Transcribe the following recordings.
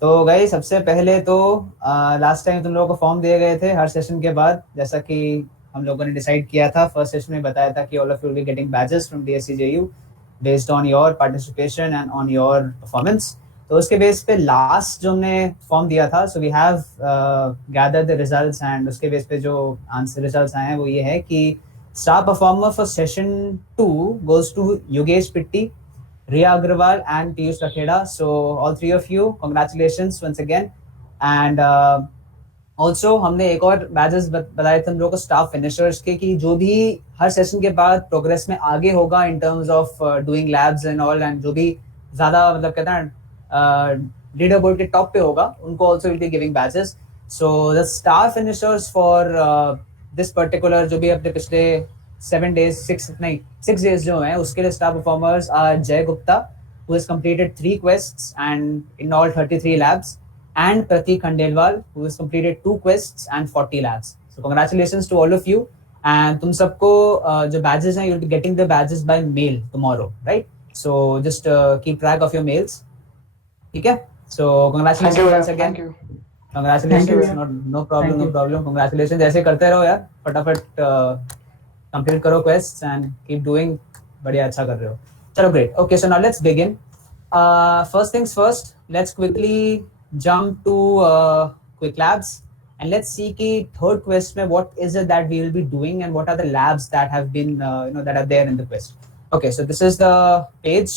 तो गाइस सबसे पहले तो लास्ट टाइम तुम लोगों को फॉर्म दिए गए थे हर सेशन के बाद, जैसा कि हम लोगों ने डिसाइड किया था। फर्स्ट सेशन में बताया था कि all of you will be getting badges from DSCJU based on your participation and on your performance. तो उसके बेस पे लास्ट जो हमने फॉर्म दिया था, so we have gather the results, and उसके बेस पे जो आंसर रिजल्ट्स आए हैं वो ये है कि star performer for session 2 goes to Yogesh Pitti, Riya Agrawal and Piyush Rakheda. So all three of you, congratulations once again. And also हमने एक और बैजेस बताए थे हम लोगों को स्टाफ फिनिशर्स के, कि जो भी हर सेशन के बाद प्रोग्रेस में आगे होगा इन terms of doing labs and all, and जो भी ज्यादा मतलब कहते हैं लीडर बोर्ड के टॉप पे होगा, उनको also will be giving badges. So the star finishers for this particular, जो भी अपने पिछले 7 days 6 days जो है, उसके लिए स्टार परफॉर्मर्स आर जय Gupta, who has completed 3 quests and in all 33 labs, and Pratik Khandelwal, who has completed 2 quests and 40 labs. So congratulations to all of you. And तुम सबको जो badges हैं, you'll be getting the badges by mail tomorrow, right? So just keep track of your mails. ठीक है? So congratulations once again. Thank you. Congratulations. No problem, no problem. Congratulations. ऐसे करते रहो यार, फटाफट कंप्लीट करो quests and keep doing. बढ़िया, अच्छा कर रहे हो. चलो, great. Okay, so now let's begin. First things first, let's quickly jump to quick labs, and let's see ki third quest mein what is it that we will be doing and what are the labs that have been that are there in the quest. Okay, so this is the page.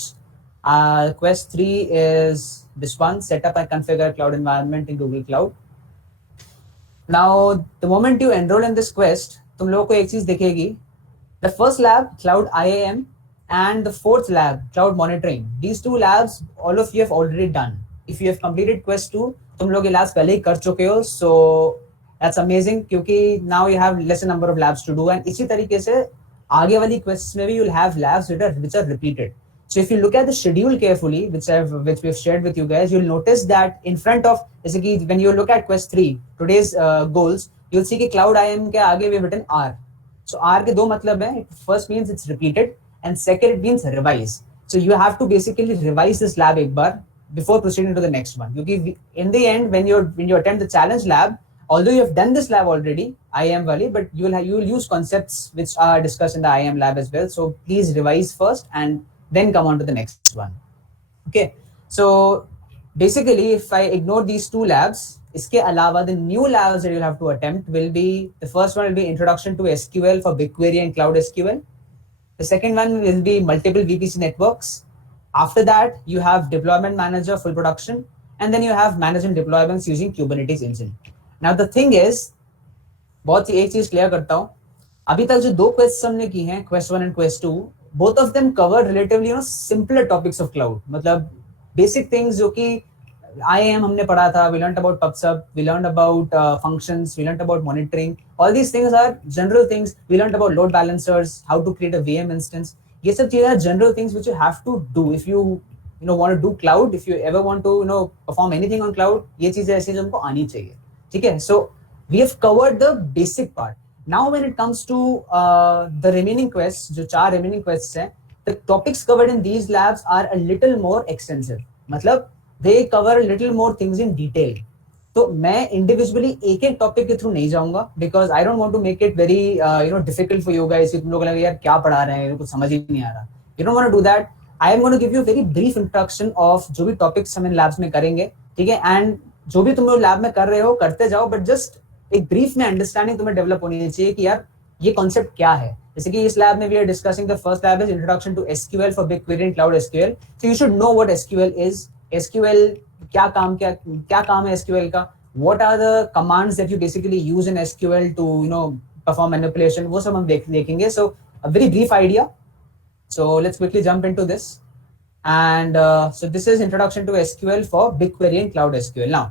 Quest 3 is this one: set up and configure cloud environment in Google Cloud. Now the moment you enroll in this quest, तुम लोगों को एक चीज दिखेगी. The first lab, Cloud IAM, and the fourth lab, Cloud Monitoring. These 2 labs, all of you have already done. If you have completed Quest 2, तुम लोग ये labs पहले ही कर चुके हो, so that's amazing, क्योंकि now you have lesser number of labs to do, and इसी तरीके से आगे वाली quests में भी you'll have labs which are repeated. So if you look at the schedule carefully, which we've shared with you guys, you'll notice that in front of, जैसे कि when you look at Quest 3, today's goals, you'll see कि Cloud IAM के आगे we've written R. So R के दो मतलब है. First means it's repeated, and second it means revise. So you have to basically revise this lab एक बार before proceeding to the next one. क्योंकि in the end, when you attempt the challenge lab, although you have done this lab already, IAM वाली, but you will use concepts which are discussed in the IAM lab as well. So please revise first and then come on to the next one. Okay. So basically, if I ignore these 2 labs, इसके अलावा the new labs that you'll have to attempt will be, the first one will be Introduction to SQL for BigQuery and Cloud SQL. The second one will be multiple VPC networks. After that, you have Deployment Manager full production, and then you have managing deployments using Kubernetes engine. Now the thing is, बहुत सी एक चीज clear करता हूँ. अभी तक जो 2 quest हमने की हैं, Quest 1 and Quest 2, both of them cover relatively simpler topics of cloud. मतलब basic things जो कि IAM हमने पढ़ा था. We learned about PubSub, we learned about functions, we learned about monitoring. All these things are general things. We learned about load balancers, how to create a VM instance. ये सब चीजें general things which you have to do if you want to do cloud. If you ever want to perform anything on cloud, ये चीजें ऐसी जो हमको आनी चाहिए. ठीक है? So we have covered the basic part. Now when it comes to the remaining quests, जो 4 remaining quests हैं, the topics covered in these labs are a little more extensive. मतलब they cover a little more things in detail. तो मैं individually एक topic के through नहीं जाऊंगा, because I don't want to make it very difficult for you guys. तुम लोग लगे यार क्या पढ़ा रहे हैं, कुछ समझ ही नहीं आ रहा. You don't want to do that. I am going to give you a very brief introduction of जो भी टॉपिक्स हम इन लैब्स में करेंगे. ठीक है? एंड जो भी तुम लोग लैब में कर रहे हो करते जाओ, बट जस्ट एक ब्रीफ में अंडरस्टैंडिंग तुम्हें डेवलप होनी चाहिए कि यार ये कॉन्सेप्ट क्या है. जैसे कि इस लैब में we are discussing the first lab is introduction to SQL for BigQuery and cloud SQL. So you should know what SQL is. SQL क्या काम है एसक्यूएल का. What are the commands that you basically use in SQL to perform manipulation. वो सब हम देखेंगे. So a very brief idea. So let's quickly jump into this. And so this is introduction to SQL for BigQuery and cloud SQL. Now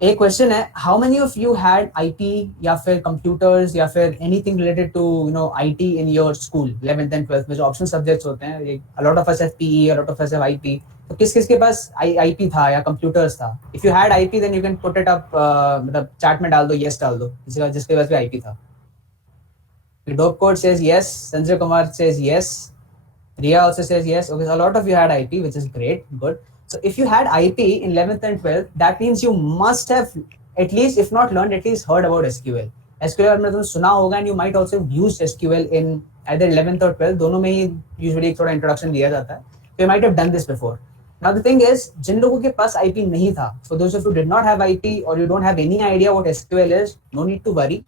एक question है, how many of you had IT या फिर computers या फिर anything related to IT in your school 11th and 12th में जो option subjects होते हैं. a lot of us have PE, a lot of us have IP. तो किस के पास आईपी था या कंप्यूटर्स था? If you had IP then you can put it up, मतलब चैट में डाल दो, यस डाल दो जिसके पास भी आईपी था. Dope code says yes. Sanjay Kumar says yes. Riya also says yes. Okay, so a lot of you had IP, which is great, good. So if you had IP in 11th and 12th, that means you must have at least, if not learned, at least heard about SQL. SQL में तुमने सुना होगा, and you might also have used SQL in either 11th or 12th. दोनों में ही usually एक थोड़ा introduction दिया जाता है. So you might have done this before. Now the thing is, जिन लोगों के पास IP नहीं था, for those of you who did not have IP or you don't have any idea what SQL is, no need to worry.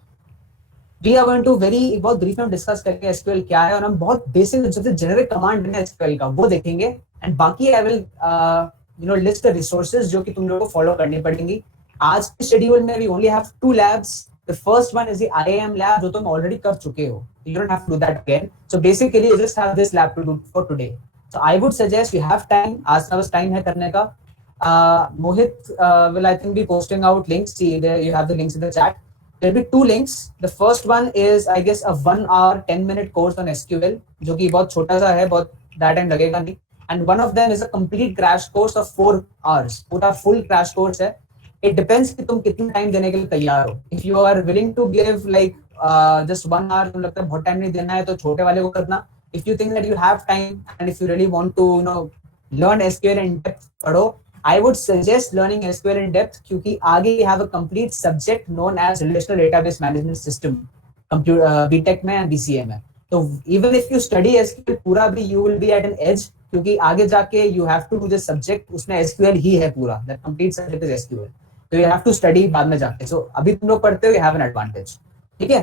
We are going to बहुत brief में discuss करेंगे SQL क्या है, और हम बहुत बेसिक सबसे जेनरिक कमांड है SQL का वो देखेंगे, एंड बाकी I will list the resources जो कि तुम लोगों को फॉलो करनी पड़ेंगी. आज के शेड्यूल में we only have 2 labs. The first one is the IIM lab जो तुम ऑलरेडी कर चुके हो. You don't have to do that again. So basically you just have this lab to do for today. So I would suggest you have time. आज का बस time है करने का. Mohit will I think be posting out links. See there you have the links in the chat. There'll be 2 links. The first one is I guess a 1 hour 10-minute course on SQL जो कि बहुत छोटा सा है, बहुत that time लगेगा नहीं. And one of them is a complete crash course of 4 hours. पूरा full crash course है. It depends कि तुम कितना टाइम देने के लिए तैयार हो. If you are willing to give like just 1 hour, तुम लगता है बहुत टाइम नहीं देना है तो छोटे वाले को करना. If you think that you have time and if you really want to learn SQL in depth पढ़ो, I would suggest learning SQL in depth क्योंकि आगे you have a complete subject known as Relational Database Management System, BTech में and BCA में. तो even if you study SQL पूरा भी you will be at an edge क्योंकि आगे जाके you have to do this subject, उसमें SQL ही है पूरा. That complete subject is SQL. So you have to study बाद में जाके. So अभी तुम लोग पढ़ते हो, you have an advantage. ठीक है?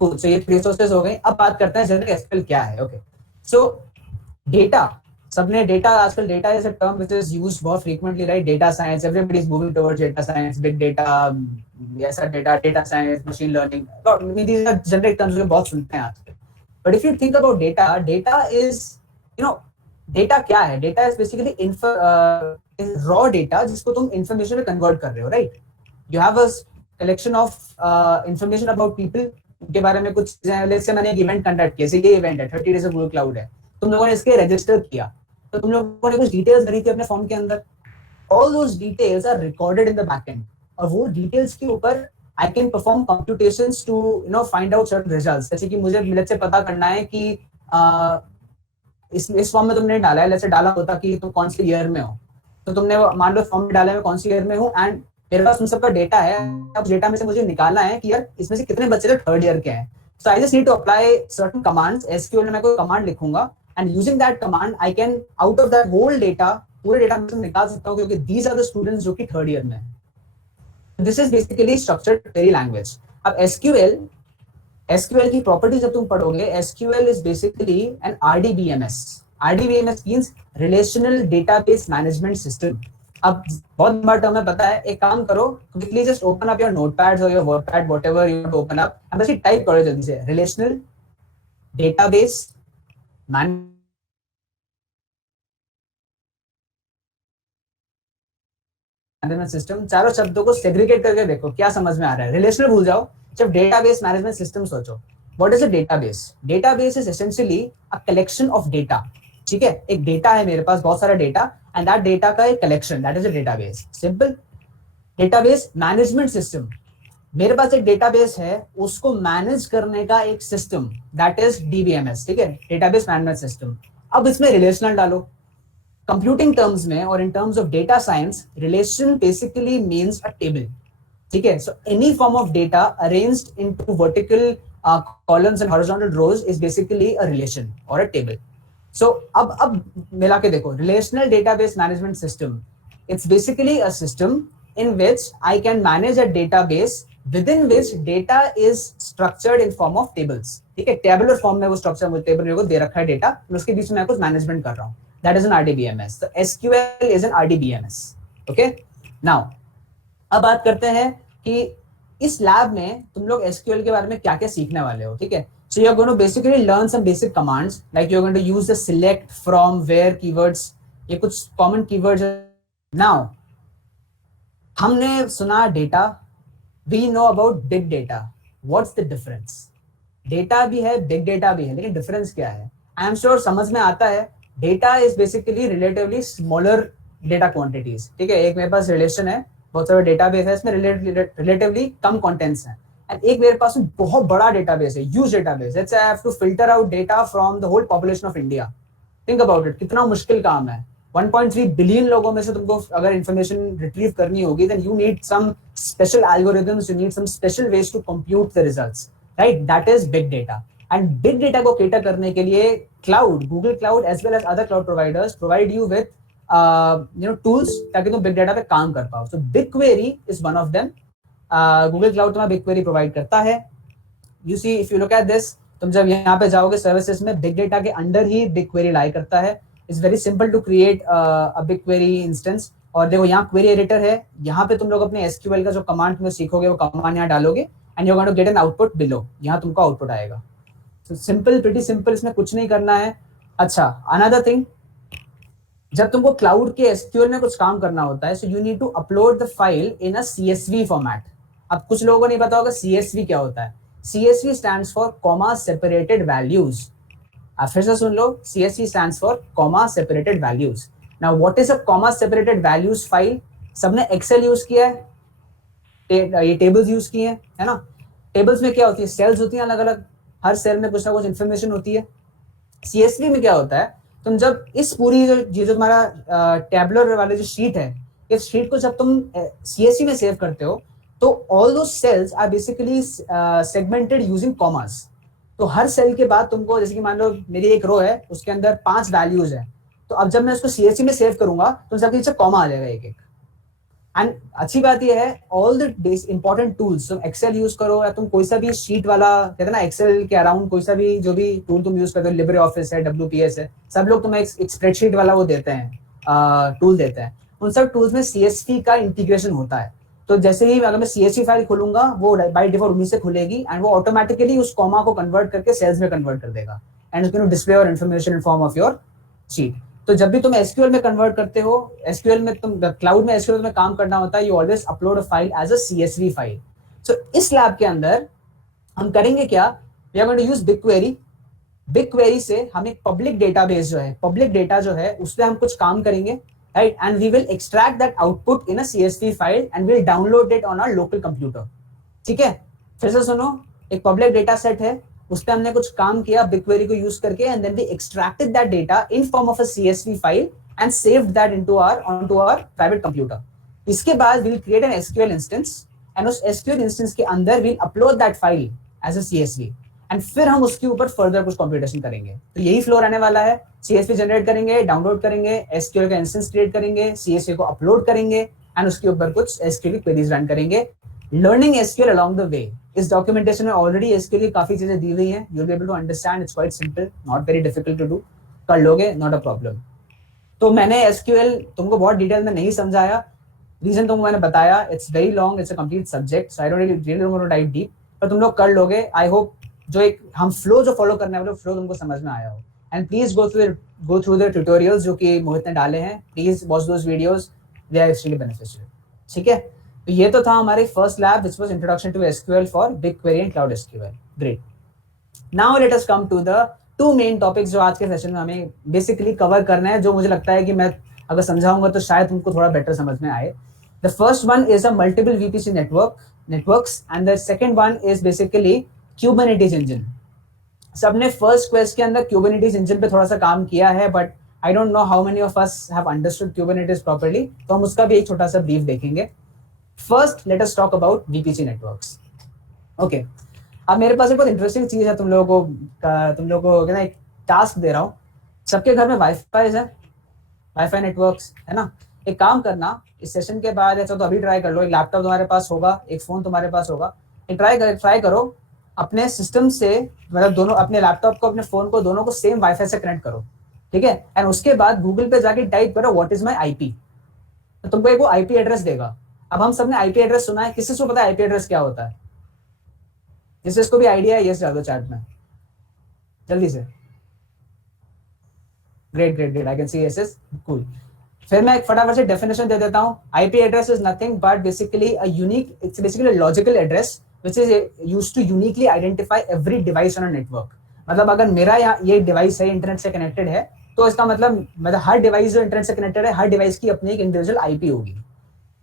Cool. So ये resources हो गई. अब बात करते हैं जनरल SQL क्या है. Okay. So data. सबने डेटा, आजकल data is a term which is used बहुत frequently, right? Data science, everybody is moving towards data science, big data, ऐसा data science, machine learning. These are generic terms जो बहुत सुनते हैं आजकल. But if you think about data, data is data क्या है? Data is basically raw data जिसको तुम इंफॉर्मेशन में कन्वर्ट कर रहे हो, right? You have a collection of information about people, उनके बारे में कुछ चीजें. लेट्स से मैंने एक इवेंट कंडक्ट किया, ये इवेंट है 30 डेज ऑफ गूगल क्लाउड है, तुम लोगों ने इसके रजिस्टर किया, तो तुम लोगों ने कुछ डिटेल्स भरी थी अपने फॉर्म के अंदर. All those details are recorded in the backend, और वो डिटेल्स के ऊपर I can perform computations to find out certain results. जैसे कि मुझे मिलत से पता करना है कि इस फॉर्म में तुमने डाला है, जैसे डाला होता कि तुम कौन से ईयर में हो, तो तुमने मान लो फॉर्म में डाला है मैं कौन सी ईयर में हूँ, एंड मेरे पास उन सबका डेटा है. अब डेटा में से मुझे निकालना है कि यार इसमें से कितने बच्चे 3rd ईयर के हैं. So I just need to apply certain commands. SQL में मैं कोई कमांड लिखूंगा, and using that command I can out of that whole data पूरे डेटा में से निकाल सकता हूँ क्योंकि these are the students जो कि 3rd ईयर में. This is basically structured query language. अब SQL की प्रॉपर्टी जब तुम पढ़ोगे, SQL is basically an RDBMS. RDBMS means Relational Database Management System. अब बहुत बड़ा टर्म है, पता है. एक काम करो, quickly just open up your notepads or your WordPad, whatever you want to open up, and बस टाइप करो जल्दी से Relational Database मैनेजमेंट सिस्टम. चारों शब्दों को सेग्रीगेट करके देखो क्या समझ में आ रहा है. रिलेशनल भूल जाओ, जब डेटाबेस मैनेजमेंट सिस्टम सोचो. What is a database? Database is essentially a collection of data. ठीक है, एक डेटा है मेरे पास, बहुत सारा डेटा, एंड दैट डेटा का एक collection, that is a database. Simple. Database management system, मेरे पास एक डेटाबेस है, उसको मैनेज करने का एक सिस्टम, दैट इज DBMS. ठीक है, डेटाबेस मैनेजमेंट सिस्टम. अब इसमें रिलेशनल डालो. कंप्यूटिंग टर्म्स में और in terms of data science, relation basically means a table. ठीक है, so any form of data arranged into vertical columns and horizontal rows is basically a relation और a table. So अब मिला के देखो, relational database management system, it's basically a system in which I can manage a database within which data is structured in form of tables. ठीक है, tabular form में वो structure table मेरे को दे रखा है डेटा, और उसके बीच में मैं कुछ मैनेजमेंट कर रहा हूँ. That is an RDBMS. So SQL is an RDBMS. Okay. Now, अब बात करते हैं कि इस लैब में तुम लोग SQL के बारे में क्या क्या सीखने वाले हो. ठीक है, so you're going to basically learn some basic commands, like you're going to use the select, from, where keywords. ये कुछ common keywords है. Now, हमने सुना data, we know about big data. What's the difference? Data भी है, big data भी है, लेकिन डिफरेंस क्या है? आई एम श्योर समझ में आता है. Data is basically relatively smaller data quantities. ठीक है, एक मेरे पास रिलेशन है, बहुत सारा डेटाबेस है, इसमें रिलेटिवली कम कंटेंट्स हैं, एंड एक मेरे पास बहुत बड़ा डेटाबेस है, huge database. Let's say I have to filter out data from the whole population of India. Think about it, कितना मुश्किल काम है. 1.3 बिलियन लोगों में से तुमको अगर इंफॉर्मेशन रिट्रीव करनी होगी, then you need some special algorithms, you need some special ways to compute the results, right? That is big data. And big data को केटर करने के लिए cloud, Google cloud as well as other cloud providers provide you with tools ताकि तुम big data पे काम कर पाओ। So BigQuery is one of them. Google cloud तुम्हारा BigQuery प्रोवाइड करता है। You see, if you look at this, तुम जब यहाँ पे जाओगे सर्विसेज में, बिग डेटा के अंडर ही BigQuery लाई करता है। It's very simple to create a BigQuery instance. और देखो यहाँ क्वेरी एडिटर है, यहाँ पे तुम लोग अपने SQL का जो कमांड में सीखोगे वो कमांड यहाँ डालोगे and you going to get an output below. यहाँ तुमको आउटपुट आएगा। सो सिंपल, प्रीटी सिंपल, इसमें कुछ नहीं करना है। अच्छा, अनदर थिंग, जब तुमको क्लाउड के SQL में कुछ काम करना होता है, so you need to upload the file in a CSV format. अब कुछ लोगों को नहीं पता होगा CSV क्या होता है। CSV stands for comma separated values. आप फिर से सुन लो, CSV stands for comma separated values. Now what is a comma separated values file? सबने एक्सेल यूज किया है, ये टेबल्स यूज किए हैं, है ना? टेबल्स में क्या होती है? सेल्स होती हैं अलग अलग, हर सेल में कुछ ना कुछ इन्फॉर्मेशन होती है। CSV में क्या होता है, तुम जब इस पूरी जो तुम्हारा टैबुलर वाली जो शीट है, इस शीट को जब तुम CSV में सेव करते हो, तो all those cells are basically segmented using commas. तो हर सेल के बाद तुमको, जैसे कि मान लो मेरी एक रो है, उसके अंदर 5 वैल्यूज है, तो अब जब मैं उसको CSV में सेव करूंगा तो सबके नीचे कॉमा आ जाएगा एक एक। एंड अच्छी बात यह है, ऑल द इंपॉर्टेंट टूल्स, तुम एक्सेल यूज करो या तुम कोई सा भी शीट वाला, कहते हैं ना एक्सेल के अराउंड कोई सा भी जो भी टूल तुम यूज करते हो, लिब्रे ऑफिस है, WPS है, सब लोग तुम्हें एक स्प्रेडशीट वाला वो देते हैं, टूल देते हैं। उन सब टूल्स में CSV का इंटीग्रेशन होता है। तो जैसे ही अगर मैं CSV फाइल खोलूंगा, वो बाय डिफॉल्ट उन्हीं से खुलेगी एंड वो ऑटोमेटिकली उस कॉमा को कन्वर्ट करके सेल्स में कन्वर्ट कर देगा and it's going to display your information in form of your sheet. तो जब भी तुम SQL में कन्वर्ट करते हो, SQL में तुम क्लाउड में SQL में काम करना होता है, you always upload a file as a CSV file. So इस लैब के अंदर हम करेंगे क्या? We are going to use BigQuery। BigQuery से हम एक पब्लिक डेटाबेस जो है, पब्लिक डेटा जो है, उस पर हम कुछ काम करेंगे, right? And we will extract that output in a CSV file and will download it on our local computer. ठीक है, फिर से सुनो, एक पब्लिक डेटा सेट है, उस पर हमने कुछ काम किया BigQuery को यूज करके, and then we extracted that data in form of a CSV file and saved that into our private computer. इसके बाद we will create an SQL instance and उस SQL इंस्टेंस के अंदर we will upload that file as a CSV and फिर हम उसके ऊपर further कुछ कंप्यूटेशन करेंगे। तो यही फ्लो रहने वाला है। CSV जनरेट करेंगे, डाउनलोड करेंगे, SQL का इंस्टेंस क्रिएट करेंगे, CSV को अपलोड करेंगे एंड उसके ऊपर कुछ SQL क्वेरीज रन करेंगे, learning SQL along the way। इस डॉक्यूमेंटेशन में ऑलरेडी SQL की काफी चीजें दी हुई हैं, you'll be able to understand, it's quite simple, not very difficult to do, कर लोगे, not a problem। तो मैंने SQL तुमको बहुत डिटेल में नहीं समझाया, रीजन तुमको मैंने बताया, it's very long, it's a complete subject, so I don't want to dive deep, पर तुम लोग कर लोगे। आई होप जो एक हम फ्लो जो फॉलो करने वाले फ्लो तुमको समझ में आया हो। And please go through the tutorials जो कि मोहित ने डाले हैं, please watch those videos, they are extremely beneficial. ठीक है, तो ये तो था हमारी first lab which was introduction to SQL for BigQuery and cloud SQL। Great, now let us come to the two main topics जो आज के सेशन में हमें बेसिकली कवर करना है, जो मुझे लगता है कि मैं अगर समझाऊंगा तो शायद तुमको थोड़ा बेटर समझ में आए। The first one is a multiple VPC networks and the second one is basically Kubernetes engine. सबने फर्स्ट क्वेस्ट के अंदर Kubernetes इंजन पे थोड़ा सा काम किया है, but I don't know how many of us have understood Kubernetes properly, तो हम उसका भी एक छोटा सा ब्रीफ देखेंगे। First let us talk about VPC networks. Okay, अब मेरे पास एक बहुत इंटरेस्टिंग चीज है, तुम लोगों को ना एक टास्क दे रहा हूँ। सबके घर में वाईफाई है, वाईफाई नेटवर्क्स है ना? एक काम करना, इस सेशन के बाद या तो अभी ट्राई कर लो, एक लैपटॉप तुम्हारे पास होगा, एक फोन तुम्हारे पास होगा, एक ट्राई करो अपने सिस्टम से, मतलब दोनों अपने लैपटॉप को अपने फोन को दोनों को सेम वाईफाई से कनेक्ट करो। ठीक है, एंड उसके बाद गूगल पे जाके टाइप करो व्हाट इज माय IP, तो तुमको एक वो IP एड्रेस देगा। अब हम सबने IP एड्रेस सुना है, किसी को पता है IP एड्रेस क्या होता है? जिसको भी आइडिया है, यस डाल दो चैट में जल्दी से। Great, I can C yes, cool. फिर मैं एक फटाफट से डेफिनेशन दे देता हूँ। IP address is nothing but basically a unique, it's basically a logical address which is used to uniquely identify every device on a network। मतलब अगर मेरा यहाँ ये डिवाइस है, इंटरनेट से कनेक्टेड है, तो इसका मतलब हर डिवाइस जो इंटरनेट से कनेक्टेड है, हर डिवाइस की अपनी एक इंडिविजुअल IP होगी।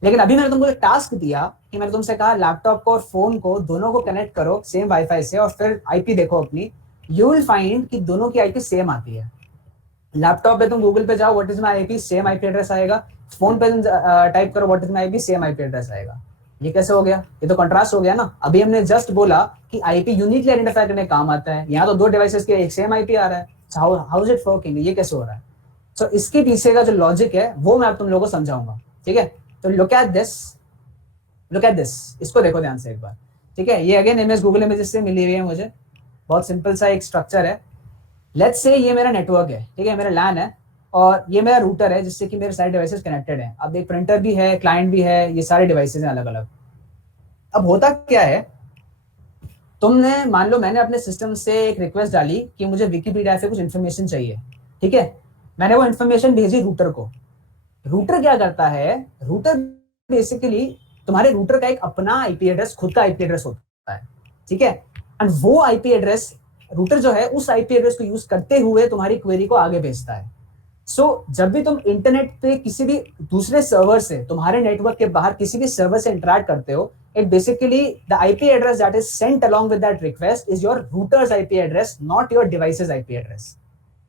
लेकिन अभी मैंने तुमको एक टास्क दिया कि मैंने तुमसे कहा लैपटॉप को और फोन को दोनों को कनेक्ट करो सेम वाईफाई से और फिर IP देखो अपनी, यू विल फाइंड कि दोनों की IP सेम आती है। लैपटॉप पे तुम गूगल पे जाओ what is my IP, same IP address आएगा। फोन पे तुम टाइप करो what is my IP, same IP address आएगा। ये कैसे हो गया? ये तो कंट्रास्ट हो गया ना। अभी हमने जस्ट बोला कि आईपी यूनिकली आइडेंटिफाई करने का काम आता है, यहाँ तो दो डिवाइसेस के एक सेम आईपी आ रहा है। How is it working? ये कैसे हो रहा है? सो इसके पीछे का जो लॉजिक है वो मैं अब तुम लोगों को समझाऊंगा, ठीक है? तो look at this, look at this, इसको देखो ध्यान से एक बार, ठीक है? ये अगेन इमेज गूगल इमेजेस से मिली हुई है मुझे। बहुत सिंपल सा एक स्ट्रक्चर है। लेट्स से ये मेरा नेटवर्क है, ठीक है, मेरा लैन है, और ये मेरा रूटर है जिससे कि मेरे सारे डिवाइसेस कनेक्टेड हैं। अब एक प्रिंटर भी है, क्लाइंट भी है, ये सारे डिवाइसेस हैं अलग अलग। अब होता क्या है, तुमने मान लो मैंने अपने सिस्टम से एक रिक्वेस्ट डाली कि मुझे विकिपीडिया से कुछ इन्फॉर्मेशन चाहिए, ठीक है? मैंने वो इन्फॉर्मेशन भेजी रूटर को। रूटर क्या करता है? रूटर बेसिकली, तुम्हारे रूटर का एक अपना आईपी एड्रेस, खुद का आईपी एड्रेस होता है, ठीक है? एंड वो आईपी एड्रेस, रूटर जो है उस आईपी एड्रेस को यूज करते हुए तुम्हारी क्वेरी को आगे भेजता है। सो जब भी तुम इंटरनेट पे किसी भी दूसरे सर्वर से, तुम्हारे नेटवर्क के बाहर किसी भी सर्वर से इंटरेक्ट करते हो, it basically the IP address that is sent along with that request is your router's IP address, not your device's IP address.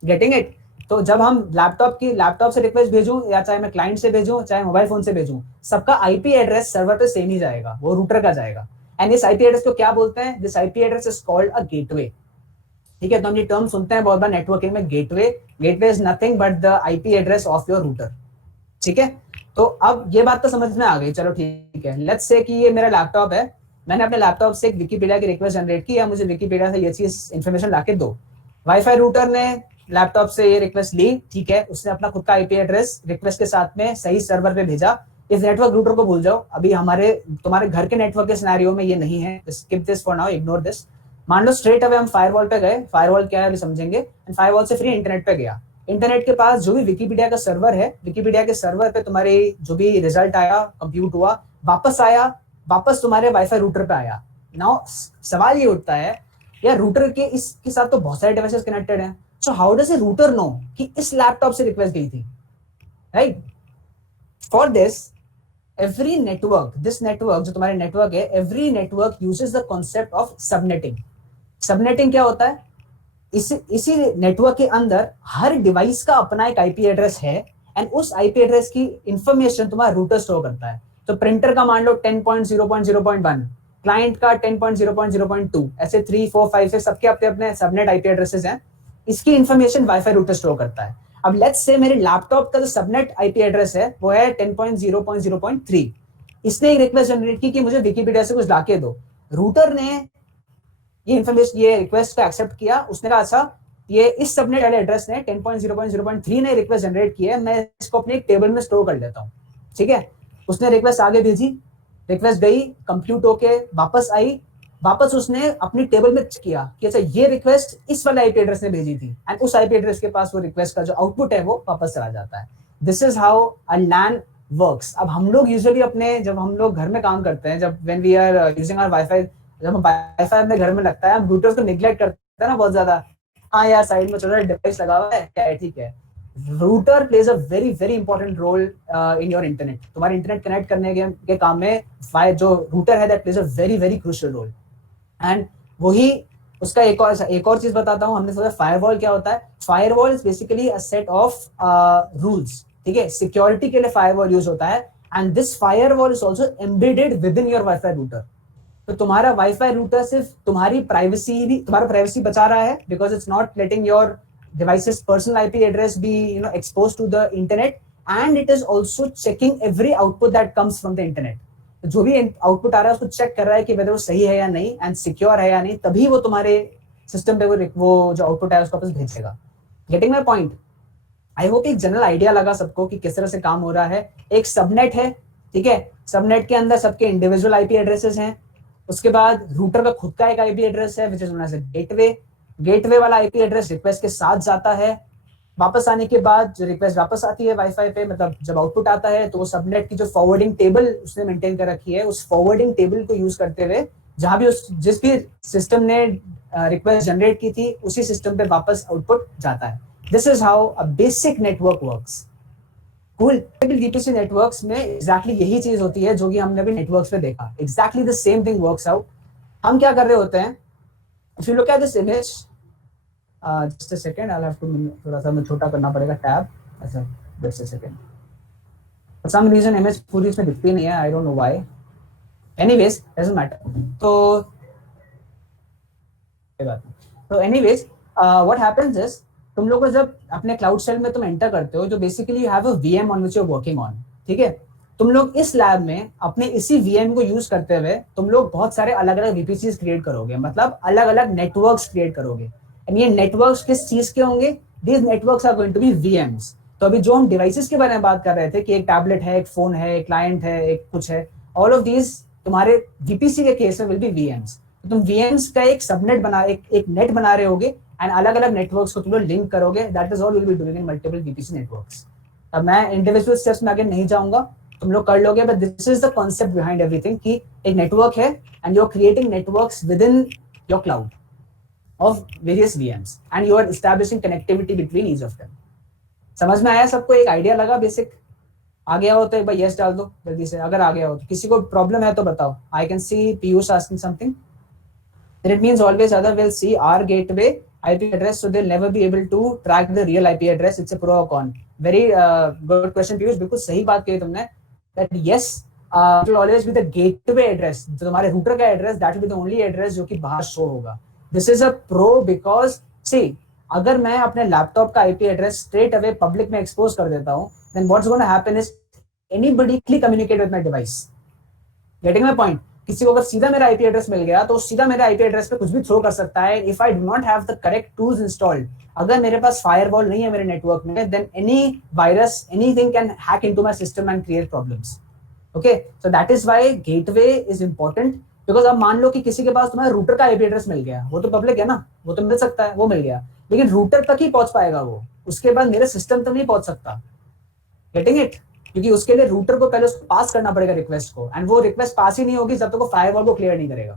Getting it? तो जब हम लैपटॉप से रिक्वेस्ट भेजूं, या चाहे मैं क्लाइंट से भेजूं, चाहे मोबाइल फोन से भेजूं, सबका आईपी एड्रेस सर्वर पे सेम ही जाएगा, वो रूटर का जाएगा। एंड इस आईपी एड्रेस को क्या बोलते हैं? This IP address is called a gateway, ठीक है? तो हम ये टर्म सुनते हैं बहुत बार नेटवर्किंग में, gateway. Gateway is nothing but the IP address of your router, ठीक है? तो अब ये बात तो समझ में आ गई, चलो ठीक है। लेट्स से कि ये मेरा लैपटॉप है, मैंने अपने लैपटॉप से एक विकिपीडिया की रिक्वेस्ट जनरेट की, या मुझे विकिपीडिया से ये चीज इन्फॉर्मेशन लाके दो। वाईफाई रूटर ने लैपटॉप से ये रिक्वेस्ट ली, ठीक है, उसने अपना खुद का आईपी एड्रेस रिक्वेस्ट के साथ में सही सर्वर पे भेजा। इस नेटवर्क रूटर को भूल जाओ, अभी तुम्हारे घर के नेटवर्क के सिनेरियो में ये नहीं है, skip this for now, ignore this. मान लो स्ट्रेट अवे हम फायरवॉल पे गए, फायरवॉल क्या है अभी समझेंगे, एंड फायरवॉल से फ्री इंटरनेट पे गया। इंटरनेट के पास जो भी विकिपीडिया का सर्वर है, विकिपीडिया के सर्वर पे तुम्हारे जो भी रिजल्ट आया, कंप्यूट हुआ, वापस आया, वापस तुम्हारे वाईफाई रूटर पे आया। नाउ सवाल ये उठता है, यार रूटर के इसके साथ तो बहुत सारे डिवाइसेस कनेक्टेड हैं, so how does a router know कि इस लैपटॉप से रिक्वेस्ट गई थी, right? For this every network, this network जो तुम्हारे नेटवर्क है, every network uses the concept of subnetting. Subnetting क्या होता है? इसी नेटवर्क के अंदर हर डिवाइस का अपना एक आईपी एड्रेस है, एंड उस आईपी एड्रेस की इंफॉर्मेशन तुम्हारा रूटर स्टोर करता है। तो प्रिंटर का मान लो 10.0.0.1, क्लाइंट का 10.0.0.2, ऐसे 3, 4, 5, 6 सबके अपने अपने सबनेट आईपी एड्रेसेस हैं। इसकी इंफॉर्मेशन वाईफाई रूटर स्टोर करता है। अब लेट्स से मेरे लैपटॉप का जो सबनेट आईपी एड्रेस है वो है 10.0.0.3। इसने एक रिक्वेस्ट जनरेट की कि मुझे विकिपीडिया से कुछ लाके दो। रूटर ने ये इन्फॉर्मेशन, ये रिक्वेस्ट को एक्सेप्ट किया। उसने कहा अच्छा, ये इस सबनेट वाले एड्रेस ने 10.0.0.3 ने रिक्वेस्ट जनरेट की है, मैं इसको अपने एक टेबल में स्टोर कर लेता हूँ, ठीक है? उसने रिक्वेस्ट आगे भेजी, रिक्वेस्ट गई, कंप्यूट होके वापस आई, वापस उसने अपनी टेबल में किया कि अच्छा ये रिक्वेस्ट इस वाले आईपी एड्रेस ने भेजी थी, एंड उस आईपी एड्रेस के पास वो रिक्वेस्ट का जो आउटपुट है वो वापस चला जाता है। This is how a LAN works. अब हम लोग यूजुअली अपने, जब हम लोग घर में काम करते हैं, जब when we are using our wifi, जब वाईफाई अपने घर में लगता है, हम रूटर्स को निग्लेक्ट करते हैं ना बहुत ज्यादा। हाँ यार साइड में छोटा डिवाइस लगा हुआ है, क्या है, ठीक है। Router plays a very very important role in your internet. तुम्हारे इंटरनेट कनेक्ट करने के काम में जो रूटर है that plays a very very crucial role. And वही उसका एक और चीज बताता हूँ। हमने सोचा फायरवॉल क्या होता है। Firewall is basically a set of rules, ठीक है? सिक्योरिटी के लिए फायरवॉल यूज होता है, and this firewall is also embedded within your wifi router. तो तुम्हारा वाईफाई रूटर सिर्फ तुम्हारा प्राइवेसी बचा रहा है, because it's not letting your devices personal IP address be expose to the internet, and it is also checking every output that comes from the internet. तो जो भी आउटपुट आ रहा है उसको चेक कर रहा है कि वेदर वो सही है या नहीं, एंड सिक्योर है या नहीं, तभी वो तुम्हारे सिस्टम पे वो जो आउटपुट है उसको वापस भेजेगा। Getting my point? I hope एक जनरल आइडिया लगा सबको कि किस तरह से काम हो रहा है। एक सबनेट है, ठीक है? सबनेट के अंदर सबके इंडिविजुअल आईपी एड्रेसेस हैं। उसके बाद रूटर का खुद का एक आईपी एड्रेस है which is known as gateway. Gateway वाला आईपी एड्रेस रिक्वेस्ट के साथ जाता है। वापस आने के बाद जो रिक्वेस्ट वापस आती है वाईफाई पे, मतलब जब आउटपुट आता है, तो वो सबनेट की जो फॉरवर्डिंग टेबल उसने मेंटेन कर रखी है, उस फॉरवर्डिंग टेबल को यूज करते हुए जहां भी जिस भी सिस्टम ने रिक्वेस्ट जनरेट की थी उसी सिस्टम पे वापस आउटपुट जाता है। This is how a basic network works. Cool. DTC networks में एग्जैक्टली यही चीज होती है जो कि हमने अभी नेटवर्क्स पे देखा। Exactly the same thing works out. हम क्या कर रहे होते हैं, if you look at this image, just a second, I have to, थोड़ा सा मैं छोटा करना पड़ेगा टैब। अच्छा, just a second, for some reason image पूरी इसमें दिखती नहीं है, I don't know why. Anyways doesn't matter. तो कोई बात नहीं। तो एनीवेज व्हाट हैपेंस इज, तुम लोग को जब अपने क्लाउड शेल में तुम एंटर करते हो, जो basically you have a VM on which you are working on, ठीक है। तुम लोग इस लैब में अपने इसी वीएम को यूज करते हुए तुम लोग बहुत सारे अलग अलग वीपीसीज क्रिएट करोगे, मतलब अलग अलग नेटवर्क्स क्रिएट करोगे। एंड ये नेटवर्क्स किस चीज के होंगे? These networks are going to be VMs. तो अभी जो हम डिवाइसेस के बारे में बात कर रहे थे कि एक टैबलेट है, एक फोन है, एक क्लाइंट है, एक कुछ है, ऑल ऑफ दीज तुम्हारे वीपीसी के केस में विल बी वीएम्स। तो तुम वीएम्स का एक सबनेट बना, एक नेट बना रहे होगे, एंड अलग अलग नेटवर्क्स को तुम लोग लिंक करोगे। That is all will be doing in multiple VPC networks. अब मैं इंडिविजुअल स्टेप्स में आगे नहीं जाऊंगा, तुम लोग कर लोगे, but this is the concept behind everything कि एक नेटवर्क है and you are creating networks within your cloud of various VMs and you are establishing connectivity between each of them. समझ में आया सबको? एक आइडिया लगा बेसिक? आ गया हो तो एक बार यस डाल दो जल्दी से, अगर आ गया हो तो। किसी को प्रॉब्लम है तो बताओ। आई can C Piyush asking something. Then it means always other will see our gateway IP address, so they'll never be able to track the real IP address. It's a pro or con. Very good question, Piyush. बिल्कुल सही बात कही तुमने। That yes, it will always be the gateway address. जो तुम्हारे router का address, that will be the only address जो कि बाहर show होगा. This is a pro because see, अगर मैं अपने लैपटॉप का IP address straight away public में expose कर देता हूँ, then what's going to happen is anybody can communicate with my device. Getting my point? किसी को अगर सीधा मेरा आईपी एड्रेस मिल गया तो सीधा मेरे आईपी एड्रेस पे कुछ भी थ्रो कर सकता है। If I do not have the correct tools installed, अगर मेरे पास फायरवॉल नहीं है मेरे नेटवर्क में, then any virus, anything can hack into my system and create problems. Okay, so that is why gateway is important. Because अब मान लो कि किसी के पास तुम्हारा रूटर का आईपी एड्रेस मिल गया, वो तो पब्लिक है ना, वो तो मिल सकता है, वो मिल गया, लेकिन रूटर तक ही पहुंच पाएगा वो, उसके बाद मेरे सिस्टम तक नहीं पहुंच सकता। Getting it? क्योंकि उसके लिए रूटर को पहले उसको पास करना पड़ेगा रिक्वेस्ट को, एंड वो रिक्वेस्ट पास ही नहीं होगी जब तक वो फायरवॉल को क्लियर नहीं करेगा।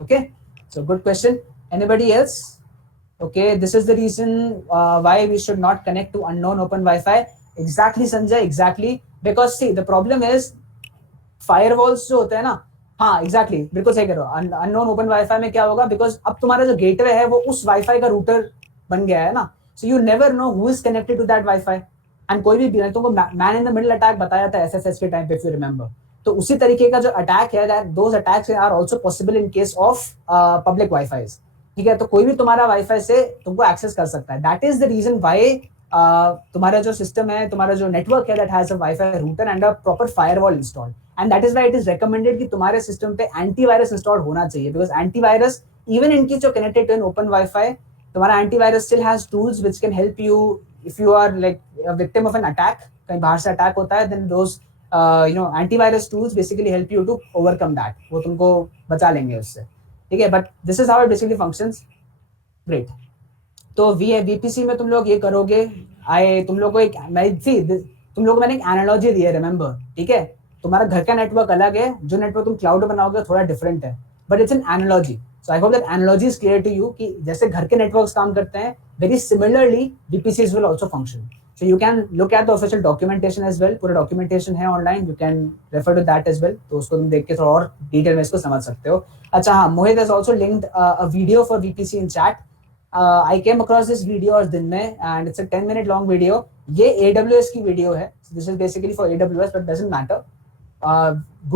Okay, so good question. Anybody else? Okay, this is the reason why we should not connect to unknown open wifi. Exactly Sanjay, exactly, because see the problem is firewalls जो होते हैं ना, हाँ एग्जैक्टली, बिल्कुल सही कह रहे हो। अननोन ओपन वाईफाई में क्या होगा, बिकॉज अब तुम्हारा जो गेटवे है वो उस वाईफाई का रूटर बन गया है ना, so you never know who is connected to that wifi. And कोई भी तुमको man in the middle attack बताया था एसएसएच के टाइम पे, इफ यू रिमेंबर, तो उसी तरीके का जो अटैक है, that those attacks are also possible in case of public wifi. ठीक है, तो कोई भी तुम्हारा वाईफाई से तुमको एक्सेस कर सकता है। That is the reason why तुम्हारा जो सिस्टम है, तुम्हारा जो नेटवर्क है, that has a wifi router and a proper firewall installed. And that is why it is recommended कि तुम्हारे सिस्टम पे एंटीवायरस इंस्टॉल होना चाहिए, because antivirus even in case जो connected to an open wifi, तुम्हारा antivirus still has tools which can help you if you are like victim of an attack, कहीं बाहर से अटैक होता है, then those antivirus tools basically help you to overcome that, वो तुमको बचा लेंगे उससे। ठीक है, but this is how it basically functions. Great. तो वीपीसी में तुम लोग ये करोगे, तुम लोग को एक तुम लोग को मैंने एक एनालॉजी दी है, रिमेंबर, ठीक है। तुम्हारा घर का नेटवर्क अलग है, जो नेटवर्क तुम क्लाउड बनाओगे थोड़ा डिफरेंट है, but it's an analogy. So I hope that analogy is clear to you कि जैसे घर के नेटवर्क्स काम करते हैं, very similarly VPCs will also function. So you can look at the official documentation as well. पूरा documentation है online. You can refer to that as well. तो उसको तुम देख के थोड़ा और डिटेल में इसको समझ सकते हो। अच्छा हाँ, मोहित has also linked a video for VPC in chat. I came across this video आज दिन में, and it's a 10-minute long video. ये AWS की वीडियो है. So this is basically for AWS, but doesn't matter.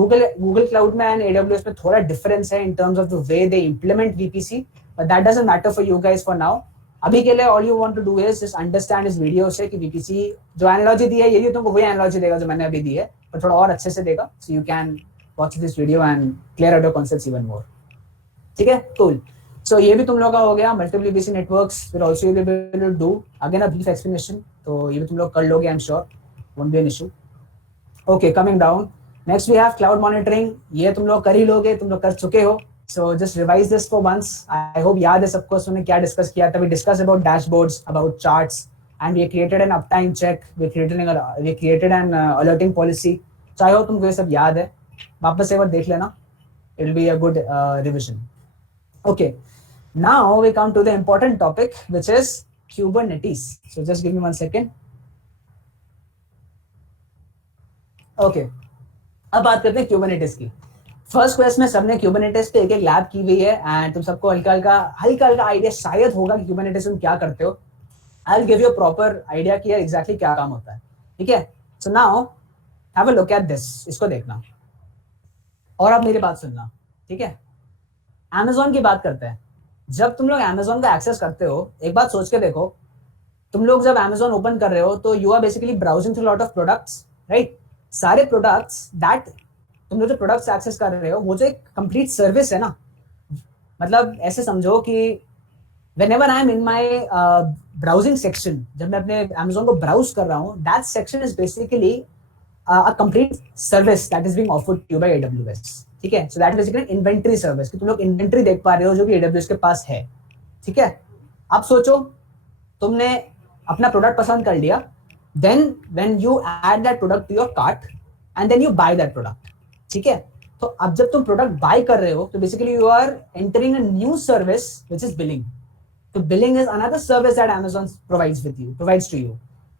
Google Cloud में and AWS में थोड़ा difference है in terms of the way they implement VPC, but that doesn't matter for you guys for now. अभी के लिए all you want to do is just understand इस video से कि VPC जो एनालॉजी दी है, ये तुमको वही एनालॉजी देगा जो मैंने अभी दी है, पर थोड़ा और अच्छे से देगा। So you can watch this video and clear out your concepts even more. ठीक है, cool. So ये भी तुम लोग का हो गया। Multiple VPC networks will also be able to do again a brief explanation. तो ये भी तुम लोग कर लोगे, I'm sure, won't be an issue. Okay, coming down. Next we have cloud monitoring. ये तुम लोग कर ही लोगे, तुम लोग कर चुके हो। So just revise this for once. I hope याद है सबको हमने क्या डिस्कस किया था। We discussed about dashboards, about charts, and we created an uptime check. We created an alerting policy. So I hope तुमको ये सब याद है। वापस एक बार देख लेना. It will be a good revision. Okay. Now we come to the important topic, which is Kubernetes. So just give me 1 second. Okay. अब बात करते हैं Kubernetes की। फर्स्ट क्वेस्ट में सबने क्यूबरनेटिस पे एक एक लैब की हुई है एंड तुम सबको हल्का हल्का आइडिया शायद होगा कि क्यूबरनेटिस में क्या करते हो. I will give you proper idea कि एग्जैक्टली क्या काम होता है. ठीक है. So now have a look at this. इसको देखना और अब मेरी बात सुनना. ठीक है. Amazon की बात करते हैं. जब तुम लोग Amazon का एक्सेस करते हो, एक बात सोच के देखो, तुम लोग जब Amazon ओपन कर रहे हो तो you are basically browsing through lot of products, right. सारे प्रोडक्ट्स दैट तुम लोग जो प्रोडक्ट्स एक्सेस कर रहे हो वो जो एक कंप्लीट सर्विस है ना. मतलब ऐसे समझो कि whenever I am in my browsing section, जब मैं अपने Amazon को ब्राउज कर रहा हूँ, that section is basically a complete service that is being offered to you by AWS. ठीक है. So that is basically inventory service कि तुम लोग इन्वेंट्री देख पा रहे हो जो कि AWS के पास है. ठीक है. अब सोचो तुमने अपना प्रोडक्ट पसंद कर लिया, then when you add that product to your cart and then you buy that product. ठीक है. तो अब जब तुम प्रोडक्ट बाय कर रहे हो तो basically you are entering a new service which is billing. तो billing is another service that Amazon provides to you.